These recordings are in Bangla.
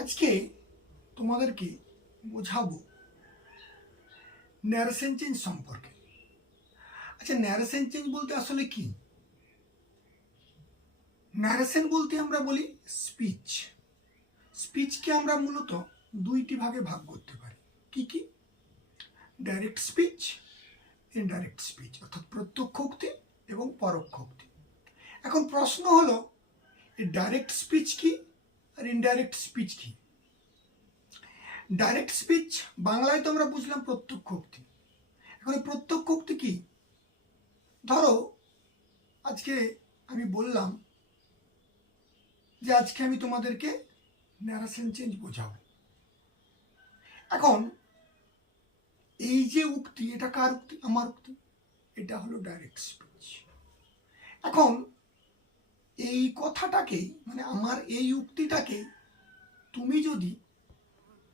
আজকে তোমাদেরকে বোঝাবো ন্যারেশন চেঞ্জ সম্পর্কে। আচ্ছা, ন্যারেশন চেঞ্জ বলতে আসলে কি? ন্যারেশন বলতে আমরা বলি স্পিচ। স্পিচকে আমরা মূলত দুইটি ভাগে ভাগ করতে পারি। কি কি? ডাইরেক্ট স্পিচ, ইনডাইরেক্ট স্পিচ, অর্থাৎ প্রত্যক্ষ উক্তি এবং পরোক্ষ উক্তি। এখন প্রশ্ন হলো, এই ডাইরেক্ট স্পিচ কি আর ইনডাইরেক্ট স্পিচ কি? ডাইরেক্ট স্পিচ বাংলায় তো আমরা বুঝলাম প্রত্যক্ষ উক্তি। এখন এই প্রত্যক্ষ উক্তি কি? ধরো আজকে আমি বললাম যে আজকে আমি তোমাদেরকে ন্যারেশন চেঞ্জ বোঝাবো। এখন এই যে উক্তি, এটা কার উক্তি? আমার উক্তি। এটা হলো ডাইরেক্ট স্পিচ। এখন এই কথাটাকেই, মানে আমার এই উক্তিটাকে তুমি যদি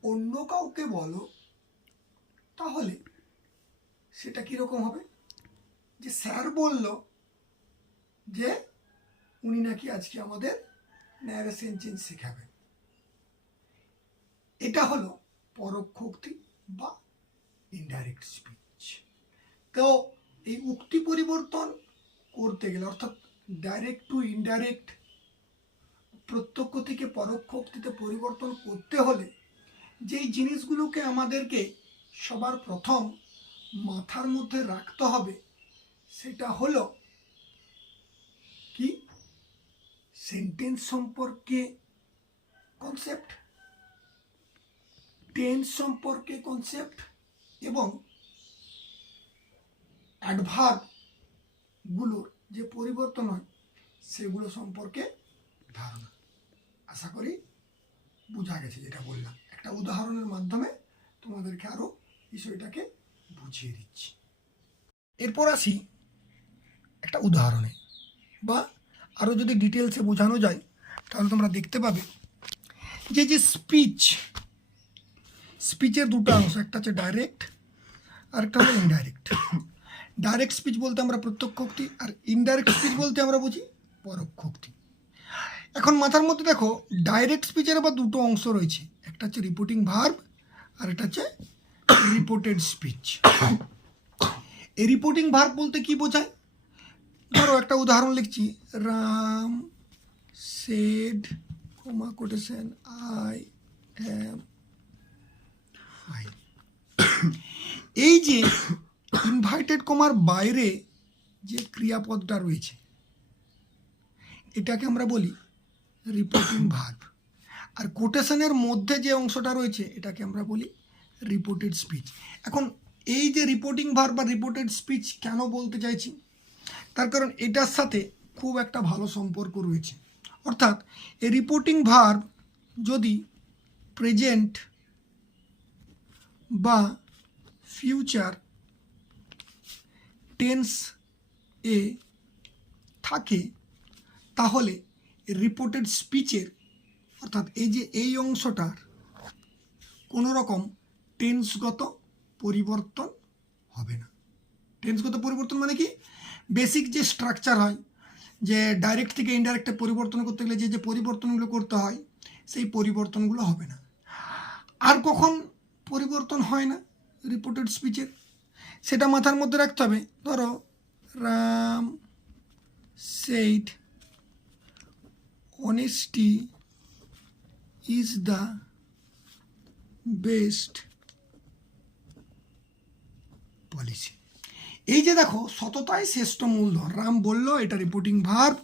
অন্য কাউকে বলো, তাহলে সেটা কিরকম হবে? যে স্যার বলল যে উনি নাকি আজকে আমাদের ন্যারেশন চেঞ্জ শেখাবেন। এটা হলো পরোক্ষ উক্তি বা ইনডাইরেক্ট স্পিচ। তো এই উক্তি পরিবর্তন করতে গেলে, অর্থাৎ ডাইরেক্ট টু ইনডাইরেক্ট, প্রত্যক্ষ থেকে পরোক্ষ উক্তিতে পরিবর্তন করতে হলে যেই জিনিসগুলোকে আমাদেরকে সবার প্রথম মাথার মধ্যে রাখতে হবে, সেটা হলো কি? সেন্টেন্স সম্পর্কে কনসেপ্ট, টেন্স সম্পর্কে কনসেপ্ট এবং অ্যাডভার্ব গুলোর যে পরিবর্তন হয় সেগুলো সম্পর্কে ধারণা। আশা করি বোঝা গেছে যেটা বললাম। একটা উদাহরণের মাধ্যমে তোমাদেরকে আরো বিষয়টাকে বুঝিয়ে দিচ্ছি। এরপর আসি একটা উদাহরণে, বা আরো যদি ডিটেলসে বোঝানো যায় তাহলে তোমরা দেখতে পাবে যে যে স্পিচের দুটো অংশ, একটা হচ্ছে ডাইরেক্ট আর একটা হলো ইনডাইরেক্ট। ডাইরেক্ট স্পিচ বলতে আমরা প্রত্যক্ষ উক্তি, আর ইনডাইরেক্ট স্পিচ বলতে আমরা বুঝি পরোক্ষ উক্তি। এখন মাথার মধ্যে দেখো, ডাইরেক্ট স্পিচের আবার দুটো অংশ রয়েছে, একটা হচ্ছে রিপোর্টিং ভার্ব আর একটা হচ্ছে রিপোর্টেড স্পিচ। এই রিপোর্টিং ভার্ব বলতে কি বোঝায়? ধরো একটা উদাহরণ লিখছি, Ram said quotation I am fine. এই যে ইনভাইটেড কমার বাইরে যে ক্রিয়াপদটা রয়েছে, এটাকে আমরা বলি রিপোর্টিং ভার্ব। আর কোটেশনের মধ্যে যে অংশটা রয়েছে এটাকে আমরা বলি রিপোর্টেড স্পিচ। এখন এই যে রিপোর্টিং ভার্ব বা রিপোর্টেড স্পিচ কেন বলতে চাইছি, তার কারণ এটার সাথে খুব একটা ভালো সম্পর্ক রয়েছে। অর্থাৎ এই রিপোর্টিং ভার্ব যদি প্রেজেন্ট বা ফিউচার টেন্স এ থাকে, তাহলে রিপোর্টেড স্পিচের, অর্থাৎ এই যে এই অংশটার কোনো রকম টেন্সগত পরিবর্তন হবে না। টেন্সগত পরিবর্তন মানে কি? বেসিক যে স্ট্রাকচার হয়, যে ডাইরেক্ট থেকে ইনডাইরেক্টে পরিবর্তন করতে গেলে যে যে পরিবর্তনগুলো করতে হয়, সেই পরিবর্তনগুলো হবে না। আর কখন পরিবর্তন হয় না রিপোর্টেড স্পিচের, সেটা মাথার মধ্যে রাখতে হবে। ধরো Ram said honesty is the best policy. এই যে দেখো, সততাই শ্রেষ্ঠ মূলধন, রাম বলল, এটা রিপোর্টিং ভার্ব।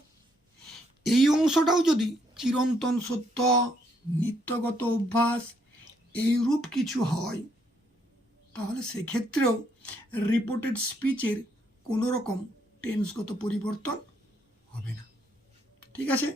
এই অংশটাও যদি চিরন্তন সত্য, নিত্যগত অভ্যাস, এইরূপ কিছু হয়, তাহলে সেক্ষেত্রেও রিপোর্টেড স্পিচের কোনো রকম টেন্সগত পরিবর্তন হবে না। ঠিক আছে?